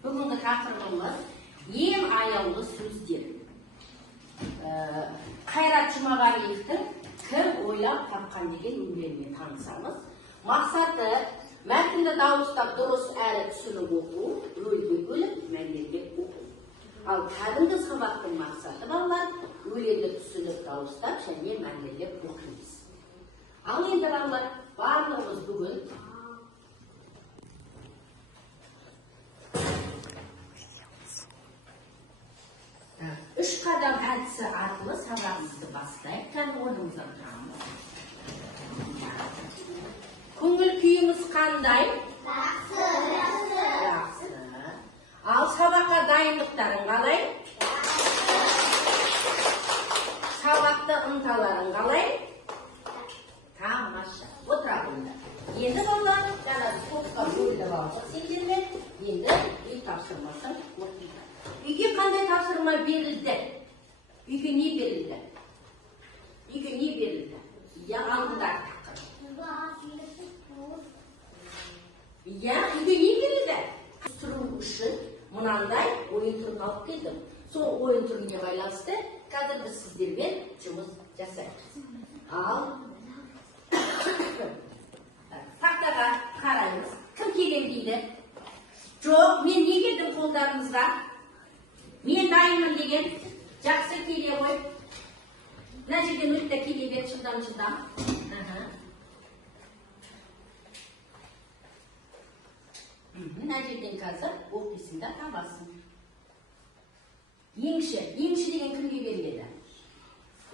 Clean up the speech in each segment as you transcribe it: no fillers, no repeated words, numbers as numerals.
Бүгінгі тақырыбымыз ең аяулы сөздер. Қайрат Жұмағалиевтің «Кім ойлап тапқан» деген өлеңімен танысамыз. Мақсаты мәтінді дауыстап дұрыс әрі түсініп оқу, рөлге бөліп, мәнерлеп оқу. Ал кәдімгі сабақтың мақсаты балалар өлеңді түсініп дауыстап және мәнерлеп оқимыз. Ал енді балалар, барлығымыз бүгін үш қадам әдісі арқылы сабағымызды бастайық. Кәдімгі орнымыздан тұрамыз. Көңіл күйіңіз қандай? Жақсы. Ал сабаққа дайындықтарың қалай? Сабақты ынталарың қалай? Тамаша. Отыра қойыңдар. Енді балалар, жаңа топқа бөлініп алдық сендермен. Енді үй тапсырмасын оқиды. Үйге қандай тапсырма берілді? Үйге не берілді? Үйге не берілді? Алдындағы тақырып. Үйге не берілді? Тұру үшін мынандай ойын түрін алып келдім. Сол ойын түріне байланысты қазір біз сіздермен жұмыс жасаймыз. Ал тақтаға қараймыз. Кім келем дейді? Жоқ, мен не келдім қолдарыңызға? Мен дайынмын деген. Жақсы келе ғой. Мына жерден өтті келе бер, шыдам. Мына жерден қазір оқисыңдар, табасың. Еңші деген кімге беріледі?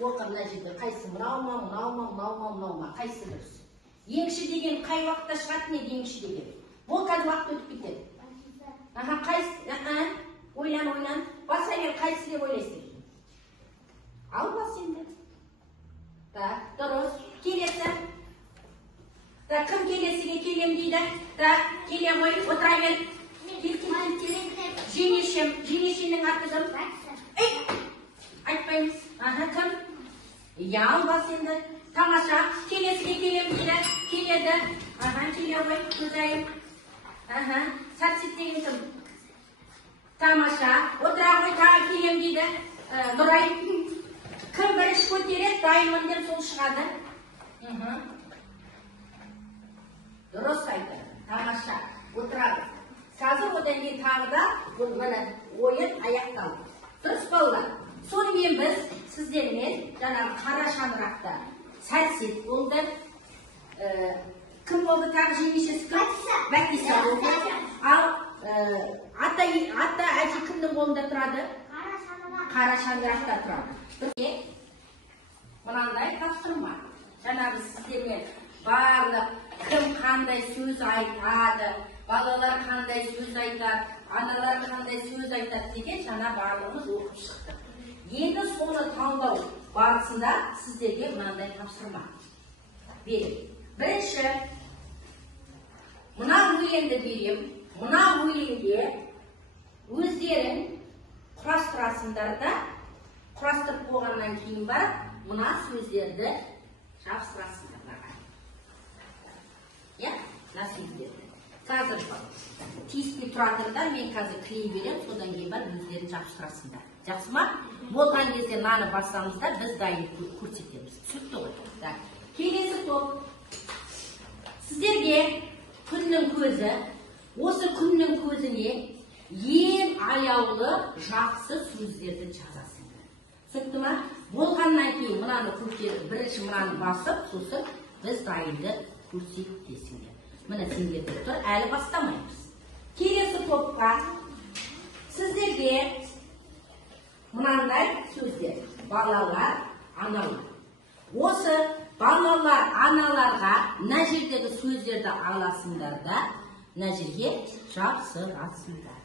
Оқы мына жерде қайсы? Мынау ма? Қайсы дұрыс? Еңші деген қай уақытта шығатын еді еңші деген? Ол қазір уақыт өтіп кетеді. Қайсы? Ойлан. Баса бер, қайсы деп ойлайсың? Ал бас енді. Дұрыс. Келесі. Кім келесіге келем дейді? Келе ғой, отыра бер. Жеңешенің аты кім? Айтпаймыз. Кім? Ал бас енді. Тамаша. Келесіге келем дейді. Келеді. Келе ғой, көзайым. Сәтсет деген кім? Тамаша. Отыра ғой, тағы келем дейді. Нұрай. Кім біріш көтереді, дайынмын деп сол шығады. Дұрыс айтты. Тамаша. Отырады. Қазір одан кейін тағы да ойын аяқталды. Дұрыс балалар. Сонымен біз сіздермен жаңағы қара шаңырақта Сәтсет болды. Кім болды тағы жеңешесі кім? Бәкиса болды. Ал ата әже кімнің қолында тұрады? Қара шаңырақта тұрады. Мынандай тапсырма. Жаңағы сіздермен барлық кім қандай сөз айтады, балалар қандай сөз айтады, аналар қандай сөз айтады деген жаңа барлығымыз оқып шықтық. Енді соны таңдау барысында сіздерге мынандай тапсырма берем. Бірінші, мына өлеңді берем. Мына өлеңге өздерің құрастырасыңдар да, құрастырып болғаннан кейін барып, мына сөздерді жабыстырасыңдар. Мына сөздерді. Қазір тиіспей тұратындар, мен қазір клей берем, содан кейін бар өздерін жабыстырасыңдар. Жақсы ма? Болған кезде наны басамызда біз дайын көрсетеміз. Түсікті ғой. Келесі топ. Сіздерге күннің көзі, осы күннің көзіне ең аяулы жақсы сөздерді жазасыңдар. Түсікті ма? Болғаннан кейін мынаны көтеріп, бірінші мынаны басып, сосын біз дайынды көрсетесіңдер. Міне сендерді тұр, әлі бастамаймыз. Келесі топқа сіздерге мынандай сөздер. Балалар, аналар. Осы балалар, аналарға мына жердегі сөздерді аласыңдар да, мына жерге жабыстырасыңдар.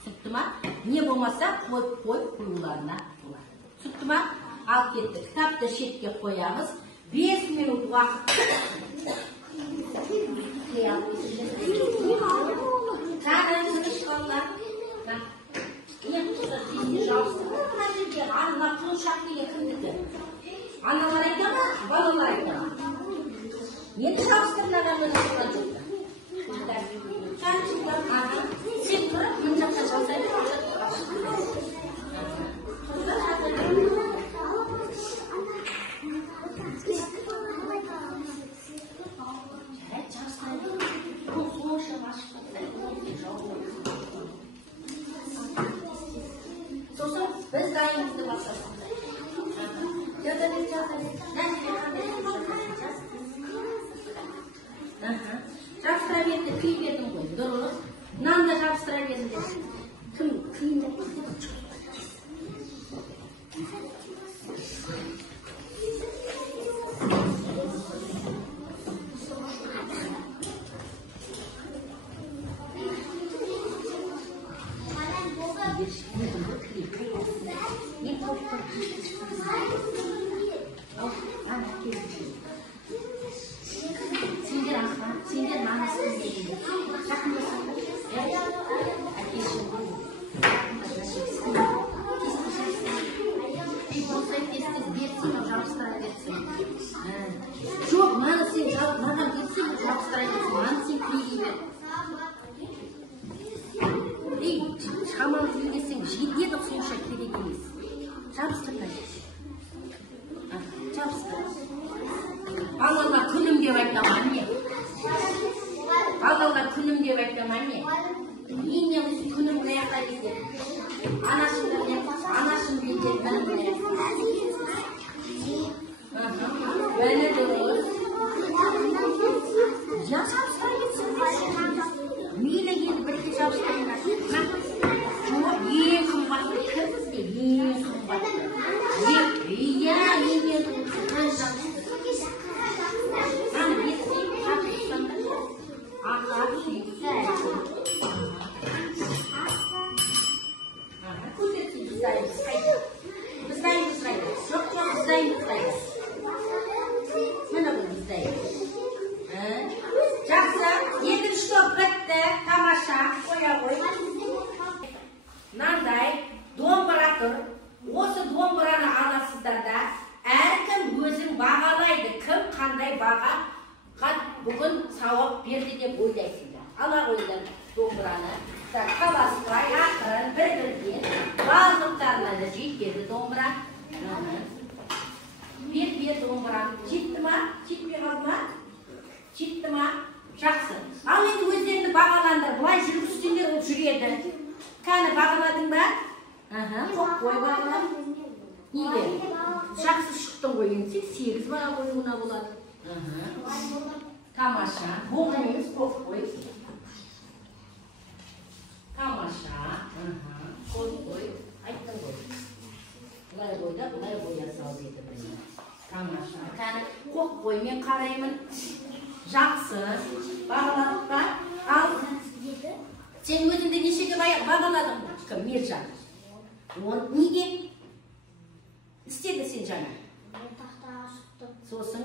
Түсікті ма? Не болмаса қоюларына болады. Түсікті ма? Ал кетті. Кітапты шетке қоямыз. 5 минут уақыт. Аналар айтама, балалар айтама. Енді жабыстырмаған өз Жоқ, маған кетсең, жабыстыра кетсің, маған сен клей бер. Шамалы клейдесең, жетеді сонша керек емес. Жабыстырмай. Жабыстыр. Балалар күнім деп айтамын, не? Балалар күнім деп айтамын, не? Ене өзі күнім аяқта десе. Анашым дейді, күнім аяқта. Böyle durur. Ya şapsayırsın. Neyle gelip birlikte şapsayırlar? Çok iyi kumbatlı kız değil. İyi kumbatlı. Ya iyi kumbatlı. Hani gitsin. Allah güzel. Kudretli güzel. Güzel güzel. Çok çok güzel güzel. Mana bu bizday. Жақсы, екінші топ бітті, тамаша, қоя қой. Мынандай домбыра тұр. Осы домбыраны аласыздар да, әркім өзін бағалайды. Кім қандай бағаға бүгін сауап берді деп ойлайсыңдар. Ала қойдан домбыраны. Қаласылай, ақырын, бір-бірден барлықтарына да жетеді домбыра. Бер домбыраны. Жетті ма? Жетпей қалды ма? Жетті ма? Жақсы. Ал енді өздеріңді бағаландар. Бұлай жүргізсеңдер ол жүреді. Кәні бағаладың ба? Жоқ, қой бағаладың. Неге? Жақсы шықтың ғой енді. 8 баға қоюына болады. Тамаша. Болды емес, қоп қой. Тамаша. Қой қой. Айттың ғой. Бұлай қойда, бұлай қоя сал дейді біріне. Тамаша. Кәні қоқ қой, мен қараймын. Жақсы. Бағаладық па? Ал. Сен өзіңді нешеге бағаладың? Кім? Мержан. Неге? Істеді сен жаңа? Мен тақтаға шықтым. Сосын?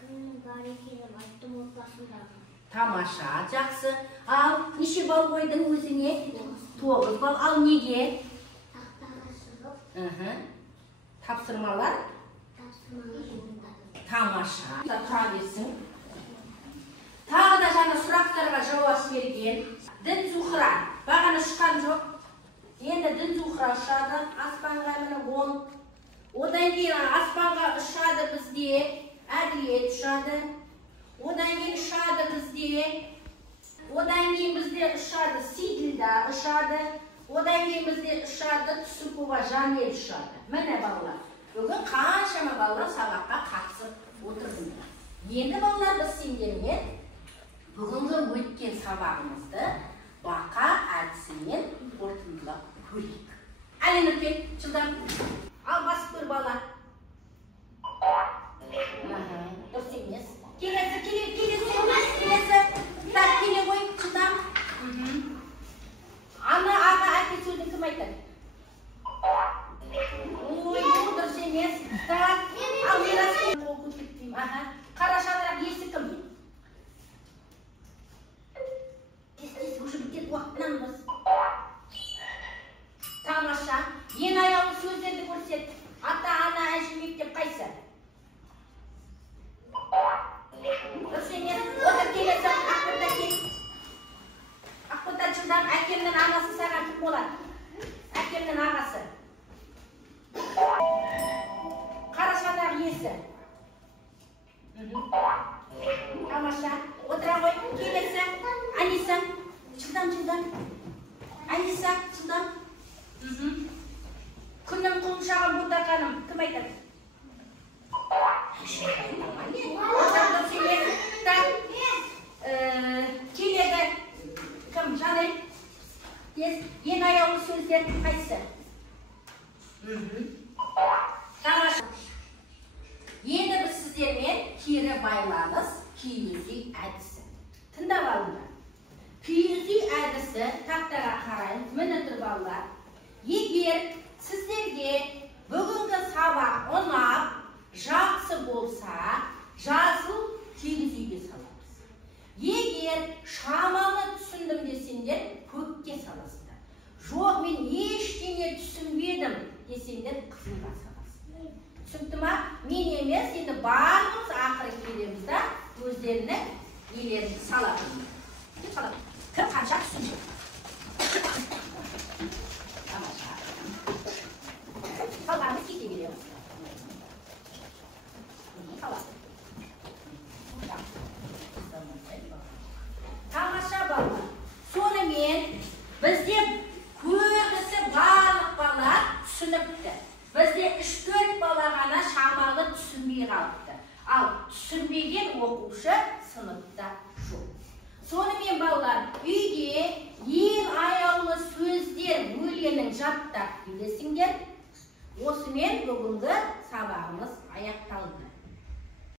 Күннің бар екенім айттым отбасындағы. Тамаша. Жақсы. Ал, неше бал қойдың өзіңе? 9 бал. Ал неге? Тақтаға шығып. Тапсырмалар? Тапсырманы орындадым. Тамаша. Тұра берсін. Тағы да жаңа сұрақтарға жауап берген. Дін Зухра. Бағаны ұшқан жоқ. Енді Дін Зухра ұшады. Аспанға міне 10. Одан кейін аспанға ұшады бізде. Әділет ұшады. Одан кейін ұшады бізде. Одан кейін бізде ұшады. Сиділда ұшады. Одан кейін бізде ұшады. Түсіпова Жанел ұшады. Міне балалар. Бүгін қаншама балалар сабаққа қатысып отырдыңдар. Енді балалар біз сендермен бүгінгі өткен сабағымызды бақа әдісімен қорытындылап көрейік. Әлі Нұркен, жылдам. Ал басып көр бала. Дұрыс емес. Келесі. Так, келе қой, жылдам. Ана аға әке сөзін кім айтады? Ой, дұрыс емес. Так, ал Мирас қол көтертпеймін. Қара шаңырақ есі кім? Уже бітет уақытынан біз. Тамаша. Ең аяулы сөздерді көрсет. Ата, ана, әже, мектеп қайсы? Дұрыс емес. Отыр келесі. Ақбота кел. Ақбота жылдам. Әкемнің анасы саған кім болады? Әкемнің ағасы. Қара шаңырақ иесі. Тамаша. Отыра қой. Келесі. Аниса. Жылдам. Аниса, жылдам. Күннің құлыншағын бұлдақаным. Кім айтады? Отарды сенесі. Так. Келеді. Кім? Жан Ең аяулы сөздер қайсы? Тамаша. Енді біз сіздермен кері байланыс киіз үй әдісі. Тыңдап алыңдар. Киіз үй әдісі тақтаға қарайын. Міне тұр балалар. Егер сіздерге бүгінгі сабақ ұнап, жақсы болса, жасыл киіз үйге саламыз. Егер шамалы түсіндім десеңдер, көкке саласыздар. Жоқ, мен ештеңе түсінбедім десеңдер, қызылға саласыздар. Түсінікті ма? Мен емес, енді барлығымыз ақыры келеміз да, өздерінің нелерін саламыз. Кім қанша түсінбеді? Қалғанымыз кете береміз. Тамаша балалар. Сонымен бізде көбісі барлық бала түсініпті. Бізде 3-4 бала ғана шамалы түсінбей қалыпты. Ал түсінбеген оқушы сыныпта жоқ. Сонымен балалар, үйде ең аяулы сөздер өлеңін жаттап келесіңдер. Осымен бүгінгі сабағымыз аяқталды.